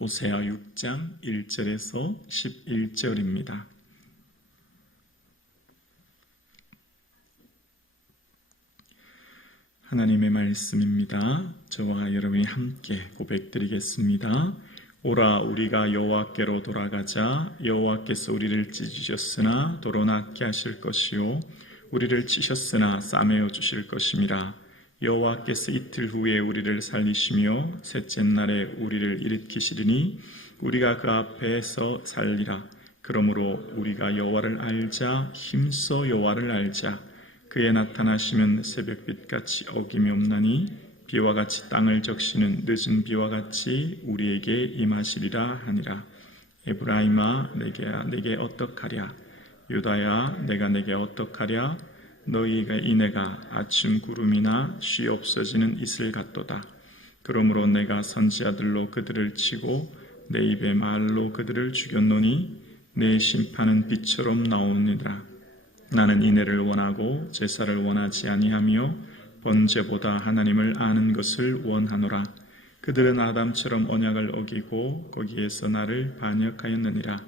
호세아 6장 1절에서 11절입니다. 하나님의 말씀입니다. 저와 여러분이 함께 고백드리겠습니다. 오라 우리가 여호와께로 돌아가자. 여호와께서 우리를 찢으셨으나 도로 낫게 하실 것이요 우리를 치셨으나 싸매어 주실 것임이라. 여호와께서 이틀 후에 우리를 살리시며 셋째 날에 우리를 일으키시리니 우리가 그 앞에서 살리라. 그러므로 우리가 여호와를 알자. 힘써 여호와를 알자. 그의 나타나시면 새벽빛같이 어김이 없나니 비와 같이 땅을 적시는 늦은 비와 같이 우리에게 임하시리라 하니라. 에브라임아 내게 어떡하랴. 유다야 내가 내게 어떡하랴. 너희의 이내가 아침 구름이나 쉬 없어지는 이슬 같도다. 그러므로 내가 선지자들로 그들을 치고 내 입의 말로 그들을 죽였노니 내 심판은 빛처럼 나오니라. 나는 인애를 원하고 제사를 원하지 아니하며 번제보다 하나님을 아는 것을 원하노라. 그들은 아담처럼 언약을 어기고 거기에서 나를 반역하였느니라.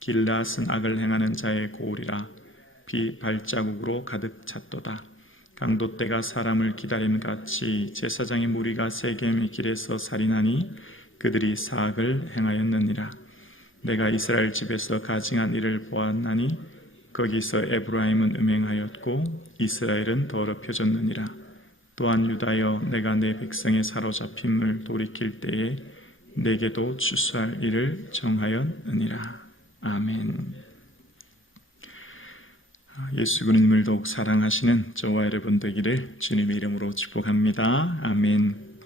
길앗은 악을 행하는 자의 고울이라. 비 발자국으로 가득 찼도다. 강도떼가 사람을 기다림 같이 제사장의 무리가 세겜의 길에서 살인하니 그들이 사악을 행하였느니라. 내가 이스라엘 집에서 가증한 일을 보았나니 거기서 에브라임은 음행하였고 이스라엘은 더럽혀졌느니라. 또한 유다여 내가 내 백성의 사로잡힘을 돌이킬 때에 내게도 추수할 일을 정하였느니라. 아멘. 예수 그리스도를 더욱 사랑하시는 저와 여러분 되기를 주님의 이름으로 축복합니다. 아멘.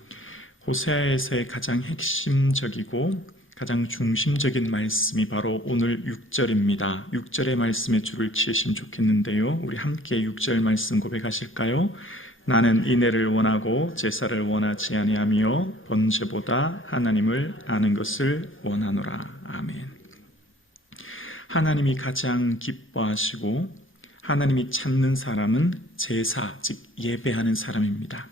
호세아에서의 가장 핵심적이고 가장 중심적인 말씀이 바로 오늘 6절입니다. 6절의 말씀에 줄을 치시면 좋겠는데요. 우리 함께 6절 말씀 고백하실까요? 나는 인애를 원하고 제사를 원하지 아니하며 번제보다 하나님을 아는 것을 원하노라. 아멘. 하나님이 가장 기뻐하시고 하나님이 찾는 사람은 제사, 즉 예배하는 사람입니다.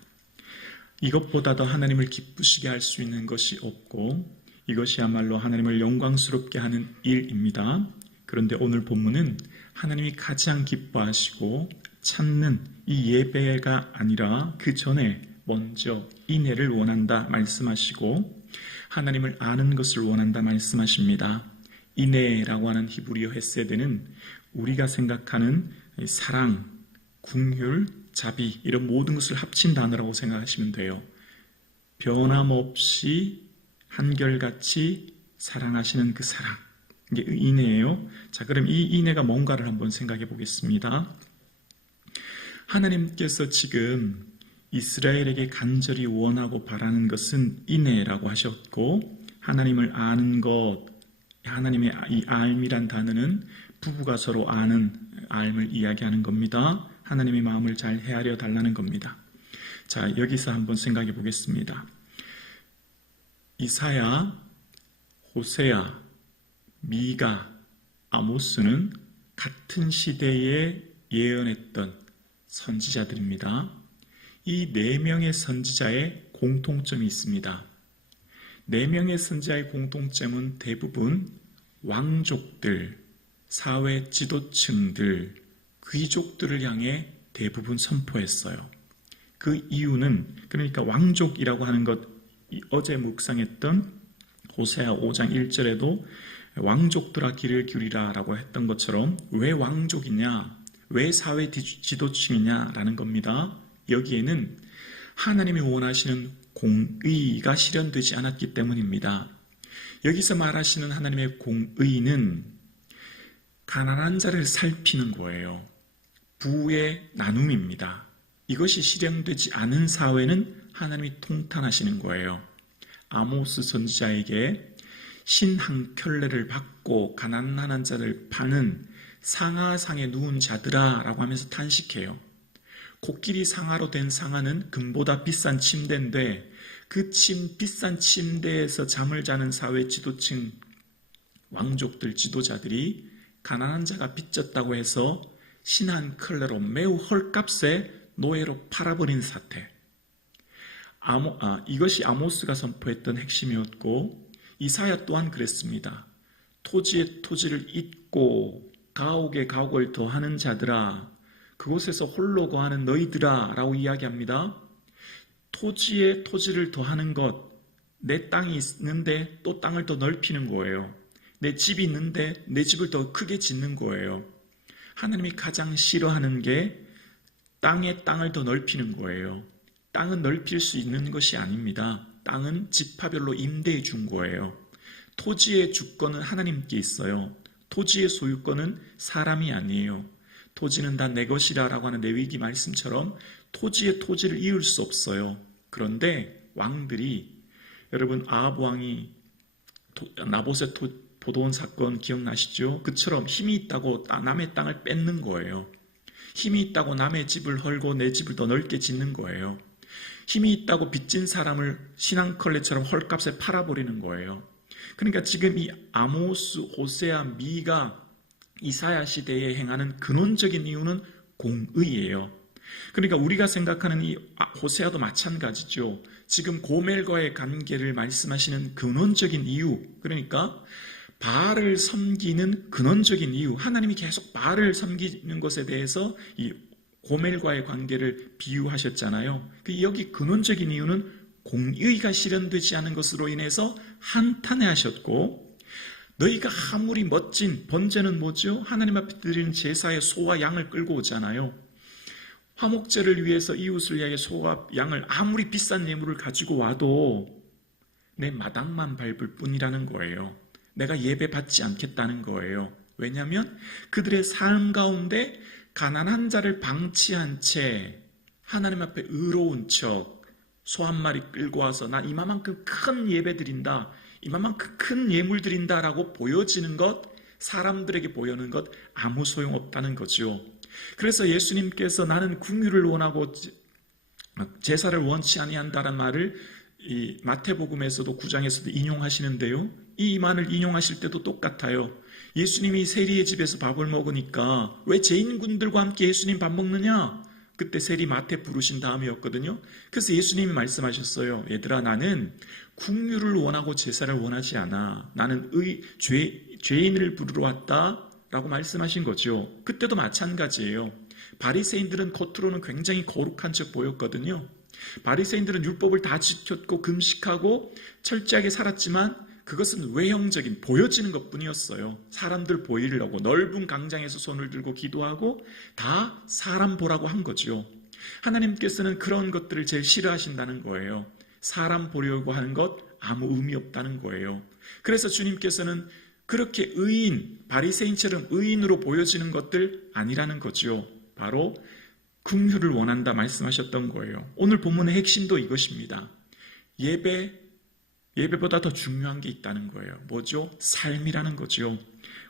이것보다 더 하나님을 기쁘시게 할 수 있는 것이 없고 이것이야말로 하나님을 영광스럽게 하는 일입니다. 그런데 오늘 본문은 하나님이 가장 기뻐하시고 찾는 이 예배가 아니라 그 전에 먼저 인애를 원한다 말씀하시고 하나님을 아는 것을 원한다 말씀하십니다. 인애라고 하는 히브리어 헤세드는 우리가 생각하는 사랑, 긍휼, 자비 이런 모든 것을 합친 단어라고 생각하시면 돼요. 변함없이 한결같이 사랑하시는 그 사랑, 이게 인애예요. 자, 그럼 이 인애가 뭔가를 한번 생각해 보겠습니다. 하나님께서 지금 이스라엘에게 간절히 원하고 바라는 것은 인애라고 하셨고 하나님을 아는 것, 하나님의 이 알미란 단어는 부부가 서로 아는 알을 이야기하는 겁니다. 하나님의 마음을 잘 헤아려 달라는 겁니다. 자, 여기서 한번 생각해 보겠습니다. 이사야, 호세아, 미가, 아모스는 같은 시대에 예언했던 선지자들입니다. 이 4명의 선지자의 공통점이 있습니다. 4명의 선지자의 공통점은 대부분 왕족들, 사회 지도층들, 귀족들을 향해 대부분 선포했어요. 그 이유는 그러니까 왕족이라고 하는 것 어제 묵상했던 호세아 5장 1절에도 왕족들아 귀를 기울이라 라고 했던 것처럼 왜 왕족이냐, 왜 사회 지도층이냐 라는 겁니다. 여기에는 하나님이 원하시는 공의가 실현되지 않았기 때문입니다. 여기서 말하시는 하나님의 공의는 가난한 자를 살피는 거예요. 부의 나눔입니다. 이것이 실현되지 않은 사회는 하나님이 통탄하시는 거예요. 아모스 선지자에게 신 한 켤레를 받고 가난한 자를 파는 상하상에 누운 자들아 라고 하면서 탄식해요. 코끼리 상하로 된 상하는 금보다 비싼 침대인데 그 비싼 침대에서 잠을 자는 사회 지도층 왕족들 지도자들이 가난한 자가 빚졌다고 해서 신 한 켤레로 매우 헐값에 노예로 팔아버린 사태. 이것이 아모스가 선포했던 핵심이었고 이사야 또한 그랬습니다. 토지에 토지를 잇고 가옥에 가옥을 더하는 자들아, 그곳에서 홀로 거하는 너희들아 라고 이야기합니다. 토지에 토지를 더하는 것, 내 땅이 있는데 또 땅을 더 넓히는 거예요. 내 집이 있는데 내 집을 더 크게 짓는 거예요. 하나님이 가장 싫어하는 게 땅에 땅을 더 넓히는 거예요. 땅은 넓힐 수 있는 것이 아닙니다. 땅은 지파별로 임대해 준 거예요. 토지의 주권은 하나님께 있어요. 토지의 소유권은 사람이 아니에요. 토지는 다 내 것이라 라고 하는 레위기 말씀처럼 토지의 토지를 이을 수 없어요. 그런데 왕들이, 여러분 아합 왕이 나봇의 포도원 사건 기억나시죠? 그처럼 힘이 있다고 남의 땅을 뺏는 거예요. 힘이 있다고 남의 집을 헐고 내 집을 더 넓게 짓는 거예요. 힘이 있다고 빚진 사람을 신앙컬레처럼 헐값에 팔아버리는 거예요. 그러니까 지금 이 아모스, 호세아, 미가 이사야 시대에 행하는 근원적인 이유는 공의예요. 그러니까 우리가 생각하는 이 호세아도 마찬가지죠. 지금 고멜과의 관계를 말씀하시는 근원적인 이유, 그러니까 바알을 섬기는 근원적인 이유, 하나님이 계속 바알을 섬기는 것에 대해서 이 고멜과의 관계를 비유하셨잖아요. 여기 근원적인 이유는 공의가 실현되지 않은 것으로 인해서 한탄해하셨고, 너희가 아무리 멋진 번제는 뭐죠? 하나님 앞에 드리는 제사의 소와 양을 끌고 오잖아요. 화목제를 위해서 이웃을 위하여 소와 양을 아무리 비싼 예물을 가지고 와도 내 마당만 밟을 뿐이라는 거예요. 내가 예배 받지 않겠다는 거예요. 왜냐하면 그들의 삶 가운데 가난한 자를 방치한 채 하나님 앞에 의로운 척 소 한 마리 끌고 와서 나 이만큼 큰 예배 드린다, 이만큼 큰 예물 드린다라고 보여지는 것, 사람들에게 보여는 것 아무 소용없다는 거죠. 그래서 예수님께서 나는 긍휼을 원하고 제사를 원치 아니한다는 말을 이 마태복음에서도 9장에서도 인용하시는데요. 이 말을 인용하실 때도 똑같아요. 예수님이 세리의 집에서 밥을 먹으니까 왜 죄인군들과 함께 예수님 밥 먹느냐? 그때 세리 마태 부르신 다음이었거든요. 그래서 예수님이 말씀하셨어요. 얘들아, 나는 긍휼을 원하고 제사를 원하지 않아. 나는 죄인을 부르러 왔다 라고 말씀하신 거죠. 그때도 마찬가지예요. 바리새인들은 겉으로는 굉장히 거룩한 척 보였거든요. 바리새인들은 율법을 다 지켰고 금식하고 철저하게 살았지만 그것은 외형적인 보여지는 것뿐이었어요. 사람들 보이려고 넓은 광장에서 손을 들고 기도하고 다 사람 보라고 한 거죠. 하나님께서는 그런 것들을 제일 싫어하신다는 거예요. 사람 보려고 하는 것 아무 의미 없다는 거예요. 그래서 주님께서는 그렇게 의인, 바리새인처럼 의인으로 보여지는 것들 아니라는 거죠. 바로 긍휼을 원한다 말씀하셨던 거예요. 오늘 본문의 핵심도 이것입니다. 예배보다 더 중요한 게 있다는 거예요. 뭐죠? 삶이라는 거죠.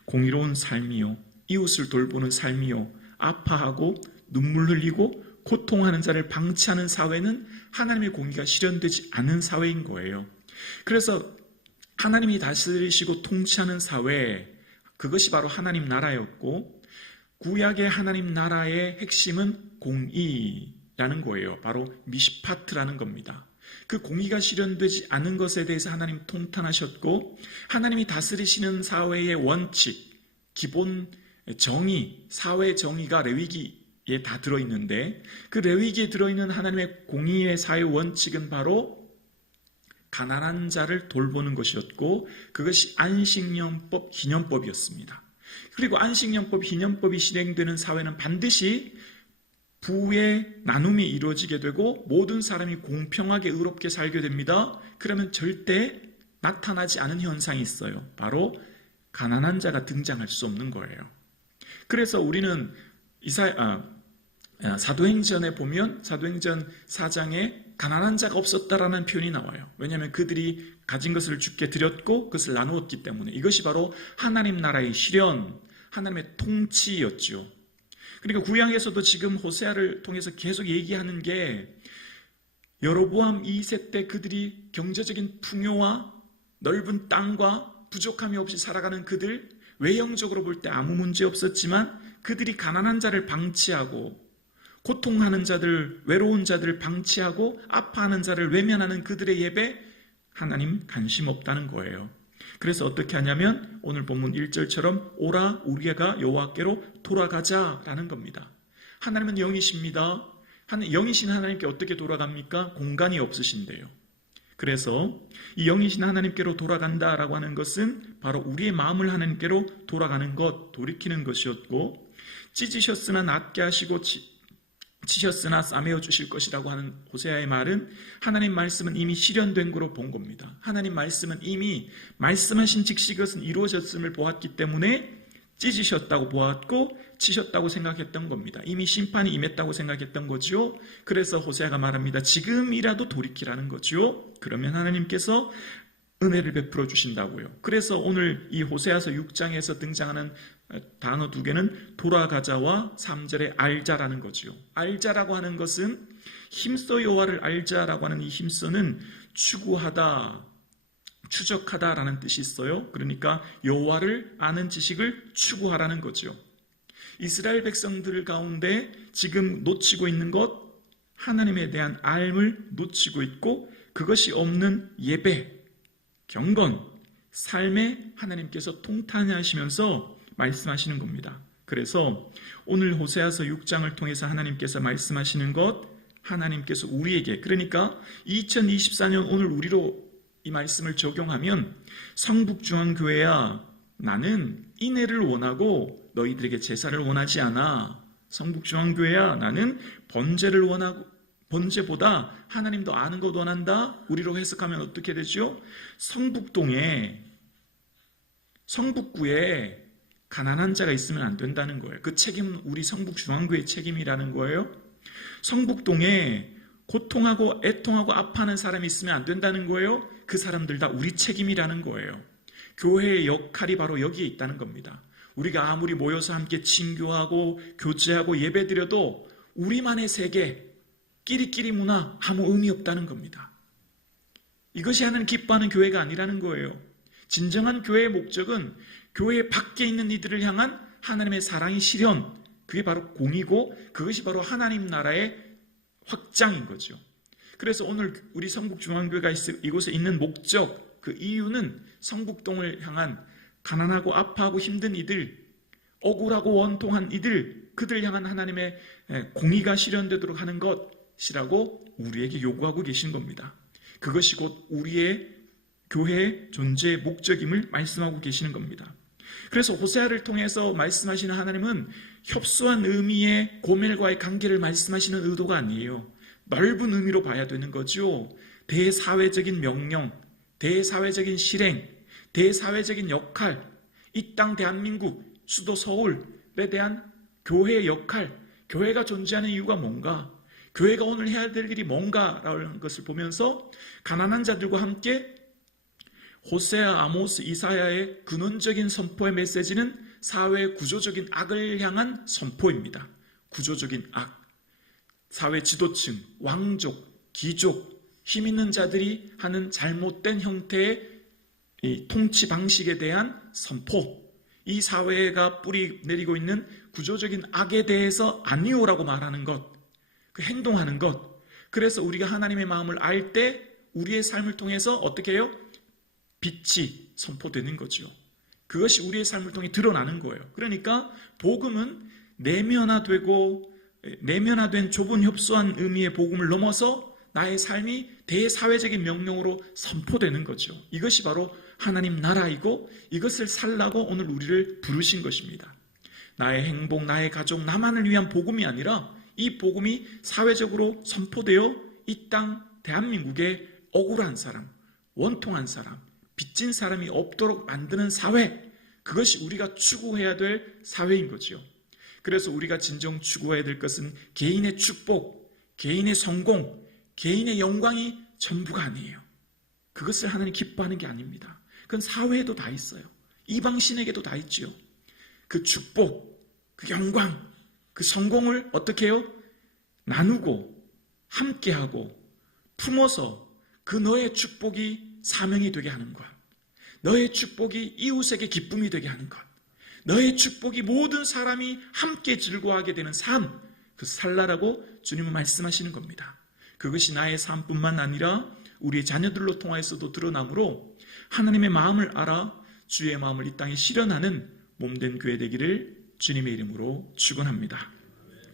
공의로운 삶이요, 이웃을 돌보는 삶이요, 아파하고 눈물 흘리고 고통하는 자를 방치하는 사회는 하나님의 공의가 실현되지 않은 사회인 거예요. 그래서 하나님이 다스리시고 통치하는 사회, 그것이 바로 하나님 나라였고, 구약의 하나님 나라의 핵심은 공의라는 거예요. 바로 미시파트라는 겁니다. 그 공의가 실현되지 않은 것에 대해서 하나님 통탄하셨고, 하나님이 다스리시는 사회의 원칙, 기본 정의, 사회 정의가 레위기에 다 들어있는데, 그 레위기에 들어있는 하나님의 공의의 사회 원칙은 바로 가난한 자를 돌보는 것이었고, 그것이 안식년법, 기념법이었습니다. 그리고 안식년법, 기념법이 실행되는 사회는 반드시 부의 나눔이 이루어지게 되고 모든 사람이 공평하게 의롭게 살게 됩니다. 그러면 절대 나타나지 않은 현상이 있어요. 바로 가난한 자가 등장할 수 없는 거예요. 그래서 우리는 사도행전에 보면 사도행전 4장에 가난한 자가 없었다라는 표현이 나와요. 왜냐하면 그들이 가진 것을 주께 드렸고 그것을 나누었기 때문에. 이것이 바로 하나님 나라의 실현, 하나님의 통치였죠. 그러니까 구약에서도 지금 호세아를 통해서 계속 얘기하는 게, 여로보암 2세 때 그들이 경제적인 풍요와 넓은 땅과 부족함이 없이 살아가는 그들, 외형적으로 볼 때 아무 문제 없었지만 그들이 가난한 자를 방치하고 고통하는 자들, 외로운 자들을 방치하고 아파하는 자를 외면하는 그들의 예배, 하나님 관심 없다는 거예요. 그래서 어떻게 하냐면 오늘 본문 1절처럼 오라 우리가 여호와께로 돌아가자라는 겁니다. 하나님은 영이십니다. 영이신 하나님께 어떻게 돌아갑니까? 공간이 없으신데요. 그래서 이 영이신 하나님께로 돌아간다라고 하는 것은 바로 우리의 마음을 하나님께로 돌아가는 것, 돌이키는 것이었고, 찢으셨으나 낫게 하시고 치셨으나 싸매어 주실 것이라고 하는 호세아의 말은 하나님 말씀은 이미 실현된 거로 본 겁니다. 하나님 말씀은 이미 말씀하신 즉시 그것은 이루어졌음을 보았기 때문에 찢으셨다고 보았고 치셨다고 생각했던 겁니다. 이미 심판이 임했다고 생각했던 거죠. 그래서 호세아가 말합니다. 지금이라도 돌이키라는 거죠. 그러면 하나님께서 은혜를 베풀어 주신다고요. 그래서 오늘 이 호세아서 6장에서 등장하는 단어 두 개는 돌아가자와 3절의 알자라는 거죠. 알자라고 하는 것은 힘써 여호와를 알자라고 하는 이 힘써는 추구하다, 추적하다라는 뜻이 있어요. 그러니까 여호와를 아는 지식을 추구하라는 거죠. 이스라엘 백성들 가운데 지금 놓치고 있는 것, 하나님에 대한 알을 놓치고 있고 그것이 없는 예배, 경건, 삶에 하나님께서 통탄하시면서 말씀하시는 겁니다. 그래서 오늘 호세아서 6장을 통해서 하나님께서 말씀하시는 것, 하나님께서 우리에게, 그러니까 2024년 오늘 우리로 이 말씀을 적용하면 성북중앙교회야, 나는 인애를 원하고 너희들에게 제사를 원하지 않아. 성북중앙교회야, 나는 번제를 원하고 번제보다 하나님 더 아는 것 원한다. 우리로 해석하면 어떻게 되죠? 성북구에 가난한 자가 있으면 안 된다는 거예요. 그 책임은 우리 성북중앙교회의 책임이라는 거예요. 성북동에 고통하고 애통하고 아파하는 사람이 있으면 안 된다는 거예요. 그 사람들 다 우리 책임이라는 거예요. 교회의 역할이 바로 여기에 있다는 겁니다. 우리가 아무리 모여서 함께 친교하고 교제하고 예배드려도 우리만의 세계, 끼리끼리 문화 아무 의미 없다는 겁니다. 이것이 하나님 기뻐하는 교회가 아니라는 거예요. 진정한 교회의 목적은 교회 밖에 있는 이들을 향한 하나님의 사랑의 실현, 그게 바로 공이고 그것이 바로 하나님 나라의 확장인 거죠. 그래서 오늘 우리 성북중앙교회가 이곳에 있는 목적, 그 이유는 성북동을 향한 가난하고 아파하고 힘든 이들, 억울하고 원통한 이들, 그들 향한 하나님의 공의가 실현되도록 하는 것이라고 우리에게 요구하고 계신 겁니다. 그것이 곧 우리의 교회의 존재의 목적임을 말씀하고 계시는 겁니다. 그래서 호세아를 통해서 말씀하시는 하나님은 협소한 의미의 고멜과의 관계를 말씀하시는 의도가 아니에요. 넓은 의미로 봐야 되는 거죠. 대사회적인 명령, 대사회적인 실행, 대사회적인 역할, 이 땅 대한민국, 수도 서울에 대한 교회의 역할, 교회가 존재하는 이유가 뭔가, 교회가 오늘 해야 될 일이 뭔가라는 것을 보면서 가난한 자들과 함께 호세아, 아모스, 이사야의 근원적인 선포의 메시지는 사회의 구조적인 악을 향한 선포입니다. 구조적인 악, 사회 지도층, 왕족, 귀족, 힘 있는 자들이 하는 잘못된 형태의 이 통치 방식에 대한 선포, 이 사회가 뿌리 내리고 있는 구조적인 악에 대해서 아니오라고 말하는 것, 그 행동하는 것. 그래서 우리가 하나님의 마음을 알 때 우리의 삶을 통해서 어떻게 해요? 빛이 선포되는 거죠. 그것이 우리의 삶을 통해 드러나는 거예요. 그러니까 복음은 내면화된 좁은 협소한 의미의 복음을 넘어서 나의 삶이 대사회적인 명령으로 선포되는 거죠. 이것이 바로 하나님 나라이고 이것을 살라고 오늘 우리를 부르신 것입니다. 나의 행복, 나의 가족, 나만을 위한 복음이 아니라 이 복음이 사회적으로 선포되어 이 땅 대한민국에 억울한 사람, 원통한 사람, 빚진 사람이 없도록 만드는 사회, 그것이 우리가 추구해야 될 사회인 거죠. 그래서 우리가 진정 추구해야 될 것은 개인의 축복, 개인의 성공, 개인의 영광이 전부가 아니에요. 그것을 하나님 기뻐하는 게 아닙니다. 그건 사회에도 다 있어요. 이방신에게도 다 있죠. 그 축복, 그 영광, 그 성공을 어떻게 해요? 나누고 함께하고 품어서 그 너의 축복이 사명이 되게 하는 것, 너의 축복이 이웃에게 기쁨이 되게 하는 것, 너의 축복이 모든 사람이 함께 즐거워하게 되는 삶, 그 살라라고 주님은 말씀하시는 겁니다. 그것이 나의 삶뿐만 아니라 우리의 자녀들로 통하여서도 드러나므로 하나님의 마음을 알아 주의 마음을 이 땅에 실현하는 몸된 교회 되기를 주님의 이름으로 축원합니다.